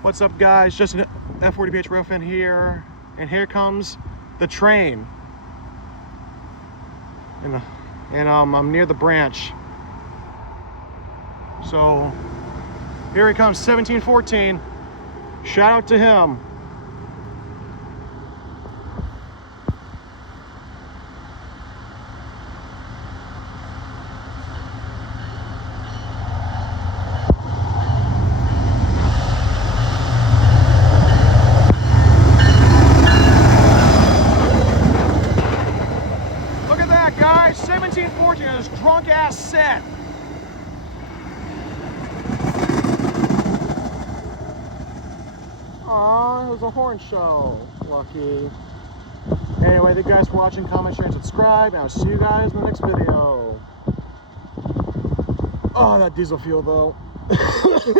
What's up, guys? Just an F40PH roofing here, and here comes the train. And I'm near the branch. So here he comes, 1714. Shout out to him. Guys, 1714 on this drunk ass set. Aw, it was a horn show. Lucky. Anyway, thank you guys for watching, comment, share, and subscribe, and I'll see you guys in the next video. Oh, that diesel fuel though.